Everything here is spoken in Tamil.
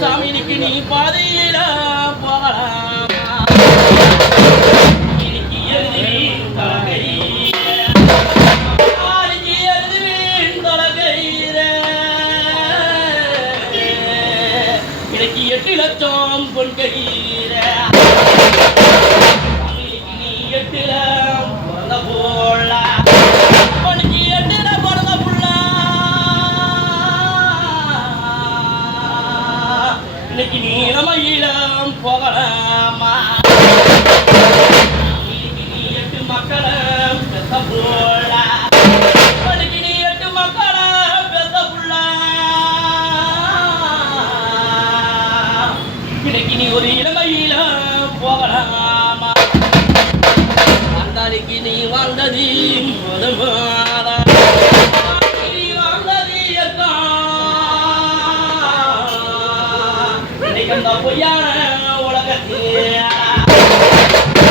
சாமிக்கு நீ பாதையில போகலாம் இன்னைக்கு 8 லட்சம் பொன் கையில நீ 8ல பிறந்த போல உனக்கு 8ல பிறந்த புள்ள இன்னைக்கு நீ இளமையிலம் போகலாமா இன்னைக்கு நீ 8 மக்களை பெத்த போல உனக்கு நீ 8 மக்களை பெத்த புள்ள இன்னைக்கு நீ ஒரு இளமையில போகலாமா அன்றைக்கு நீ வாழ்ந்தது முதல் மாதம் நீ வாழ்ந்தது இன்னைக்கு அந்த பொய்யான உலகத்தில்